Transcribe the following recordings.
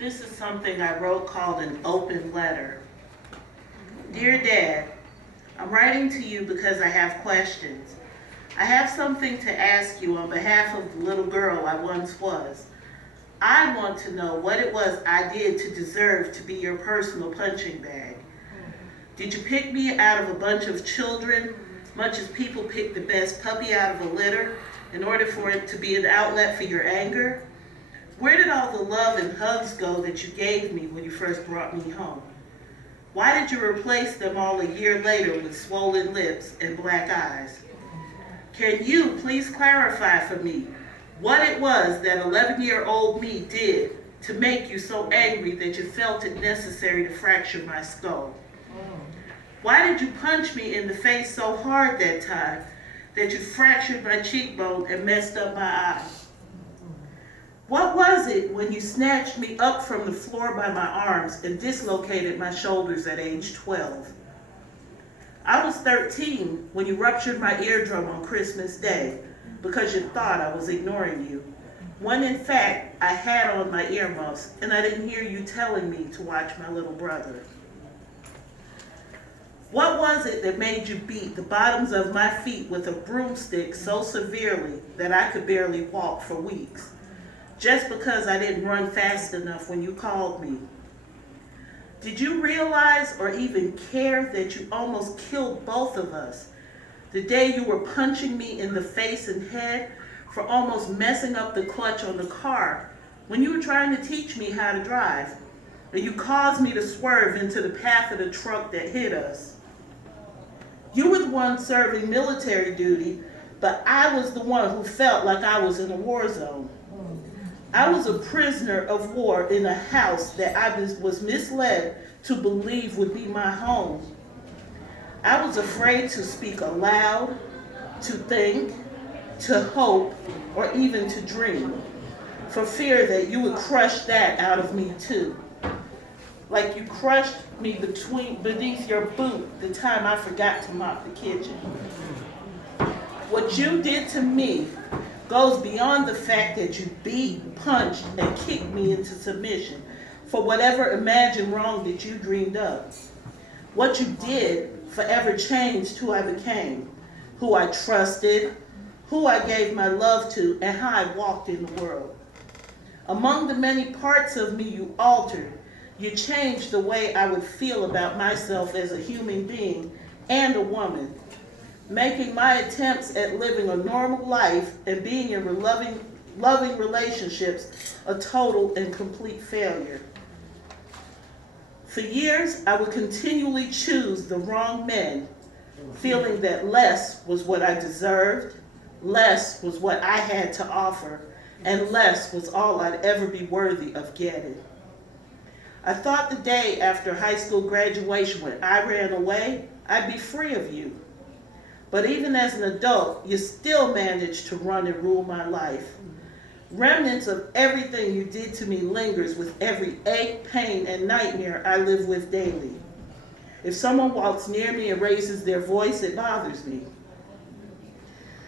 This is something I wrote called an open letter. Dear Dad, I'm writing to you because I have questions. I have something to ask you on behalf of the little girl I once was. I want to know what it was I did to deserve to be your personal punching bag. Did you pick me out of a bunch of children, much as people pick the best puppy out of a litter, in order for it to be an outlet for your anger? Where did all the love and hugs go that you gave me when you first brought me home? Why did you replace them all a year later with swollen lips and black eyes? Can you please clarify for me what it was that 11-year-old me did to make you so angry that you felt it necessary to fracture my skull? Why did you punch me in the face so hard that time that you fractured my cheekbone and messed up my eye? What was it when you snatched me up from the floor by my arms and dislocated my shoulders at age 12? I was 13 when you ruptured my eardrum on Christmas Day because you thought I was ignoring you, when in fact I had on my earmuffs and I didn't hear you telling me to watch my little brother. What was it that made you beat the bottoms of my feet with a broomstick so severely that I could barely walk for weeks, just because I didn't run fast enough when you called me? Did you realize or even care that you almost killed both of us the day you were punching me in the face and head for almost messing up the clutch on the car when you were trying to teach me how to drive, and you caused me to swerve into the path of the truck that hit us? You were the one serving military duty, but I was the one who felt like I was in a war zone. I was a prisoner of war in a house that I was misled to believe would be my home. I was afraid to speak aloud, to think, to hope, or even to dream, for fear that you would crush that out of me too. Like you crushed me beneath your boot the time I forgot to mop the kitchen. What you did to me goes beyond the fact that you beat, punched, and kicked me into submission for whatever imagined wrong that you dreamed up. What you did forever changed who I became, who I trusted, who I gave my love to, and how I walked in the world. Among the many parts of me you altered, you changed the way I would feel about myself as a human being and a woman, making my attempts at living a normal life and being in loving relationships a total and complete failure. For years, I would continually choose the wrong men, feeling that less was what I deserved, less was what I had to offer, and less was all I'd ever be worthy of getting. I thought the day after high school graduation when I ran away, I'd be free of you. But even as an adult, you still managed to run and rule my life. Remnants of everything you did to me lingers with every ache, pain, and nightmare I live with daily. If someone walks near me and raises their voice, it bothers me.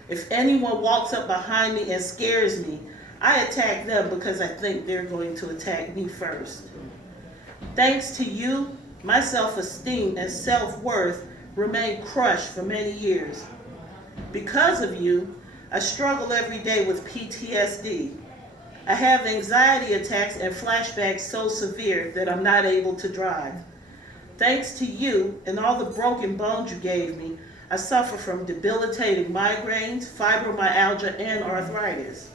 If anyone walks up behind me and scares me, I attack them because I think they're going to attack me first. Thanks to you, my self-esteem and self-worth remained crushed for many years. Because of you, I struggle every day with PTSD. I have anxiety attacks and flashbacks so severe that I'm not able to drive. Thanks to you and all the broken bones you gave me, I suffer from debilitating migraines, fibromyalgia, and arthritis.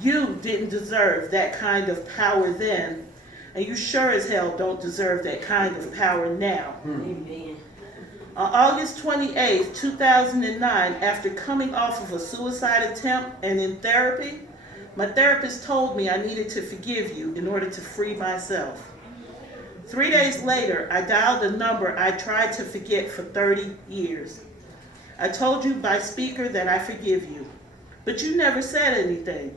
You didn't deserve that kind of power then, and you sure as hell don't deserve that kind of power now. Amen. On August 28, 2009, after coming off of a suicide attempt and in therapy, my therapist told me I needed to forgive you in order to free myself. 3 days later, I dialed a number I tried to forget for 30 years. I told you by speaker that I forgive you, but you never said anything,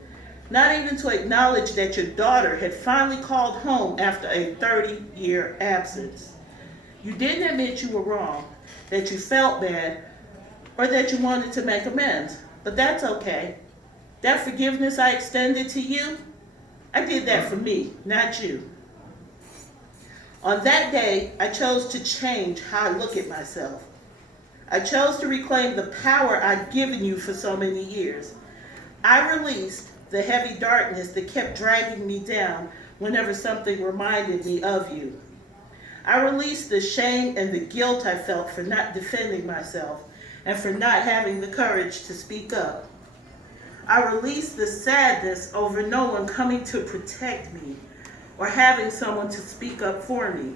not even to acknowledge that your daughter had finally called home after a 30-year absence. You didn't admit you were wrong, that you felt bad, or that you wanted to make amends, but that's okay. That forgiveness I extended to you, I did that for me, not you. On that day, I chose to change how I look at myself. I chose to reclaim the power I'd given you for so many years. I released the heavy darkness that kept dragging me down whenever something reminded me of you. I released the shame and the guilt I felt for not defending myself and for not having the courage to speak up. I released the sadness over no one coming to protect me or having someone to speak up for me.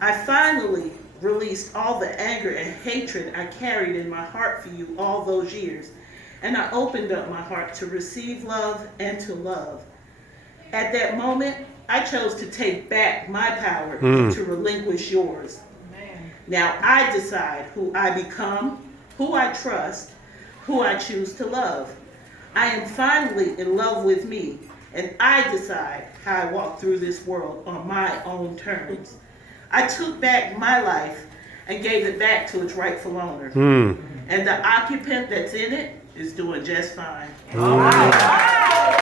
I finally released all the anger and hatred I carried in my heart for you all those years, and I opened up my heart to receive love and to love. At that moment, I chose to take back my power and to relinquish yours. Now I decide who I become, who I trust, who I choose to love. I am finally in love with me, and I decide how I walk through this world on my own terms. I took back my life and gave it back to its rightful owner. And the occupant that's in it is doing just fine. All right.